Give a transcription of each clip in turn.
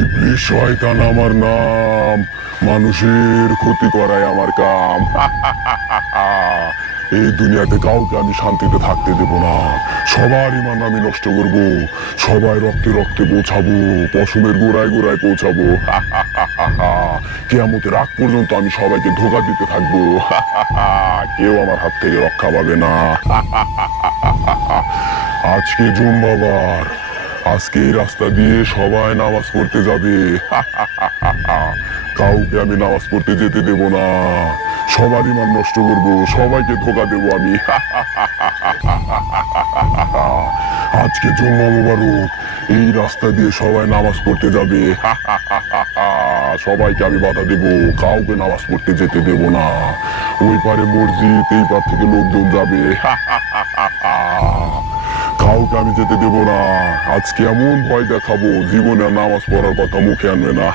ইবলিশ শয়তান আমার নাম, মানুষের ক্ষতি করাই আমার কাম। এই দুনিয়াতে কাউকে আমি শান্তিতে থাকতে দেব না, সবার ইমান আমি নষ্ট করব, সবাই রক্তে রক্তে পৌঁছাবো, পশমের গোড়ায় গোড়ায় পৌঁছাবো। কিয়ামতের আগ পর্যন্ত আমি সবাইকে ধোঁকা দিতে থাকবো। কেউ আমার হাত থেকে রক্ষা পাবে না। আজকে জুম্মাবার, আজকে এই রাস্তা দিয়ে সবাই নামাজ পড়তে যাবে। কাউকে আমি নামাজ পড়তে যেতে দেব না, সবার ইমান নষ্ট করবো, সবাইকে ধোঁকা দেবো আমি। আজকে জুম্মা মুবারক, এই রাস্তা দিয়ে সবাই নামাজ পড়তে যাবে। সবাইকে আমি বাধা দেব, কাউকে নামাজ পড়তে যেতে দেব না। ওই পারে মসজিদ, এই পার থেকে লোকজন যাবে। কাউকে আমি যেতে দেব না। আজকে এমন ভয় দেখাবো, জীবনে নামাজ পড়ার কথা মুখে আনবে না।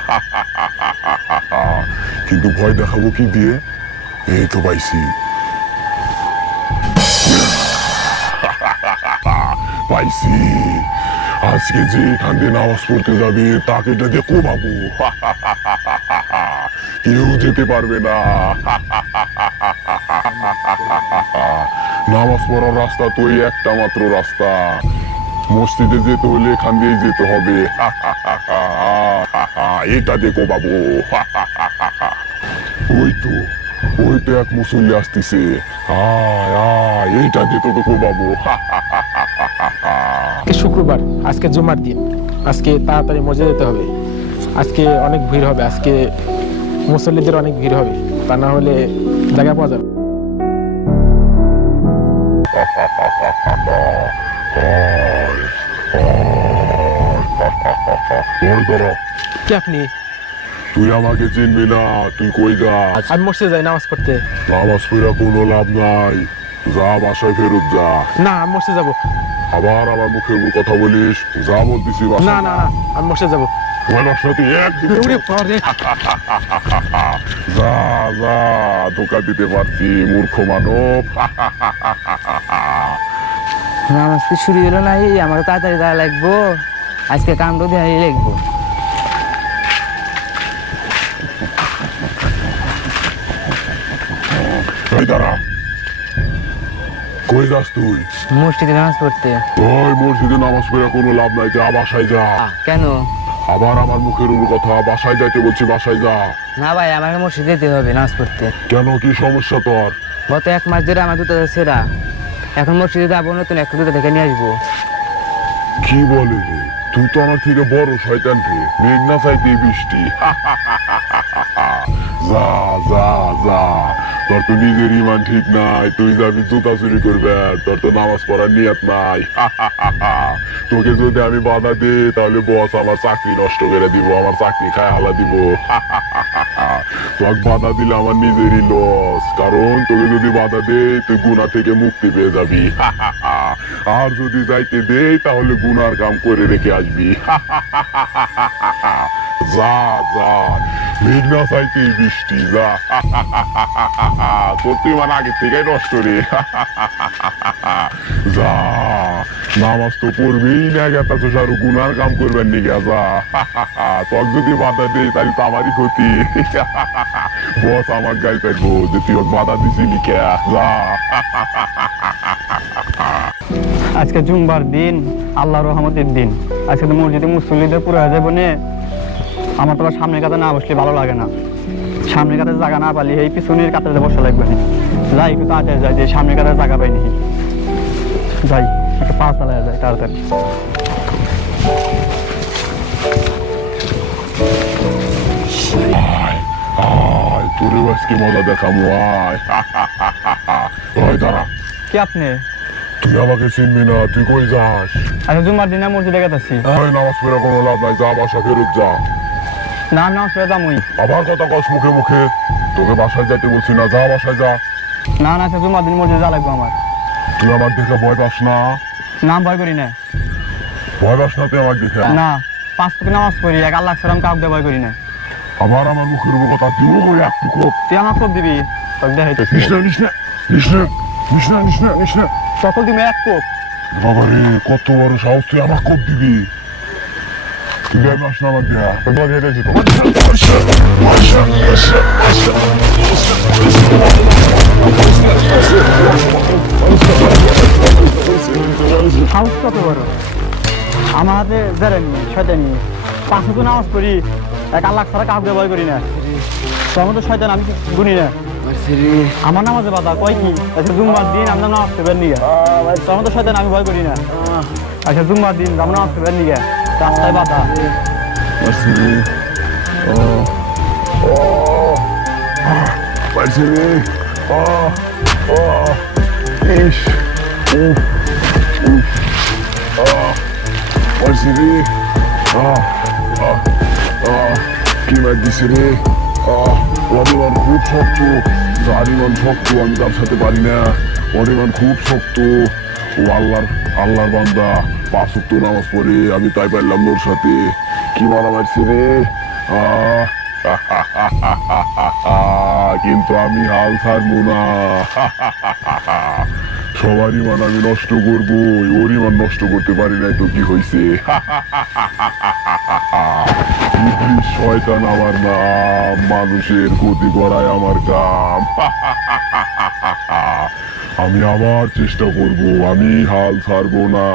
কিন্তু ভয় দেখাবো কি দিয়ে? এই তো পাইছি, পাইছি। আজকে যে এখান দিয়ে নামাজ পড়তে যাবে তাকে এটা দিয়ে কোবাবো। কেউ যেতে পারবে না। নামাজ পড়ার রাস্তা তো এই একটা মাত্র রাস্তা, মসজিদে যেতে হলে এখান দিয়েই যেতে হবে। এটা দিয়ে কোবাবো। ওই তো, ওই তো এক মুসল্লি আসতেছে। আয় আয়, এইটা দিয়ে তোকে কোবাবো। শুক্রবার, আজকে জুমার দিন, আজকে তাড়াতাড়ি মসজিদে যেতে হবে। আজকে অনেক ভিড় হবে, আজকে মুসল্লিদের অনেক ভিড় হবে, তা না হলে জায়গা পাওয়া যাবে। কি আপনি? তুই আমাকে চিনবি না, তুই কই যাস? আমি মসজিদে যাই নামাজ পড়তে। নামাজ পড়া কোনো লাভ নাই, যা বাসায় ফেরত যা। না, আমি মসজিদে যাবো। আবার আমার মুখের উপর কথা বলিস, যা বলতেছি না না না, আমি মসজিদে যাবো। যা যা, ধোকা দিতে পারছি মূর্খ মানব। নামাজ কি শুরু হলো নাই? আমার তাড়াতাড়ি যাওয়া লাগবো, আজকে কামটা দিয়ে লাগবো। দাঁড়া, কই যাস তুই? মসজিদে নামাজ পড়তে। ওই মসজিদে নামাজ পড়া কোনো লাভ নাই, যা বাসায় যা। কেন? আবার আমার মুখের উপর কথা, বাসায় যাইতে বলছি, বাসায় যা। না ভাই, আমাকে মসজিদে যেতে হবে নামাজ পড়তে। কেন, কি সমস্যা তোর? গত 1 মাস ধরে আমার জুতা ছেঁড়া, এখন মসজিদে যাবো, নতুন একটা জুতা থেকে নিয়ে আসবো। কি বলে রে, তুই তো আমার থেকে বড় শয়তান রে, মেঘ না চাইতে বৃষ্টি। যা যা যা, তোর তো নিজের ইমান ঠিক নাই, তুই যাবি জুতা চুরি করবে, তোর তো নামাজ পড়ার নিয়ত নাই। তোকে যদি আমি বাধা দিই তাহলে বস আমার চাকরি নষ্ট করে দিব, আমার চাকরি খায় হালা দিব। তোকে বাধা দিলে আমার নিজেরই লস, কারণ তোকে যদি বাধা দেই তুই গুনাহ থেকে মুক্তি পেয়ে যাবি। আর যদি যাইতে দেই তাহলে গুনার কাম করে রেখে আসবি। যা যা, মেঘ না চাইতে বৃষ্টি, যা। তোর তুই মানে আগের থেকে নষ্ট রে। যা, নামাজ তো পড়বেই না, গেতা তো সারু গুনার কাম করবেন নিগে, যা। তোর যদি বাধা দেই তাহলে তো আমারই ক্ষতি। বস আমার গায়ে থাকবো যে তুই বাধা দিছি লিখে, যা। আজকে জুম্বার দিন, আল্লাহর রহমতের দিন। আজকে তো মসজিদে মুসল্লিদের পুরো হয়ে যাবে নে। আমার তো সামনের কাতে না বসলে ভালো লাগে না, সামনের কাতে জায়গা না পালি এই পিছনের কাতারে বসা লাগবে না। যাই একটু তাড়াতাড়ি যাই, যে সামনের কাতে জায়গা পাই নাকি, যাই একটু পা চালায় যাই তাড়াতাড়ি। তোরে আজকে মজা দেখাবো, আয়। ওই দাঁড়া, কি আপনি? তুই আমাকে চিনবি না, তুই কই যাস? আচ্ছা জুম্মার দিনে মসজিদে গেতেছি। ওই নামাজ পড়া কোনো লাভ নাই, যা বাসা ফেরত যা। না, আমি নামাজ পড়ে যামই। আবার কথা কস মুখে মুখে, তোকে বাসায় যাইতে বলছি না, যা বাসায় যা। না না, আচ্ছা জুম্মার দিন মসজিদে যা লাগবে আমার। তুই আমার দেখে ভয় পাস না? না, ভয় করি না। ভয় পাস না তুই আমার দেখে? না, 5 ওয়াক্ত নামাজ পড়ি, এক আল্লাহ সালাম কাউকে ভয় করি না। আবার আমার মুখের উপর কথা দিব, একটু খুব তুই আমার খুব দিবি, তোকে দেখাইতেছি। নিস না, নিস না সকল তুমি এক কোপ বাবারে কত বড় সাহস তুই আমার কোপ দিবি তুই দেয় মাস না আমার দেয়া তোমার হেঁটে যেত সাহস কত বড় আমার হাতে জেরেনি শয়তানি 5 ওয়াক্ত নামাজ পড়ি এক আল্লাহ ছাড়া কাউকে ভয় করি না তোমার তো শয়তান আমি গুনি না আমার নামাজে বাধা কয় কি আচ্ছা জুম্মার দিন আমরা নামাজ পড়বেন নিগা তোমার তো শয়তান আমি ভয় করি না আচ্ছা জুম্মার দিন আমরা নামাজ পড়বেন নিগা রাস্তায় বাধা পারছি রে ইস পারছি রে কি মার দিছে রে অরিমান খুব শক্ত আরিমান শক্ত আমি তার সাথে পারি না অরিমান খুব শক্ত ও আল্লাহর বান্দা 5 ওয়াক্ত নামাজ পড়ে আমি তাই পারলাম ওর সাথে কি মারা মারছে রে কিন্তু আমি হাল ছাড়বো না সবার ইমান আমি নষ্ট করবো ওর ইমান নষ্ট করতে পারি নাই তো কি হয়েছে ইবলিশ শয়তান আমার নাম মানুষের ক্ষতি করায় আমার কাম আমি আবার চেষ্টা করব আমি হাল ছাড়বো না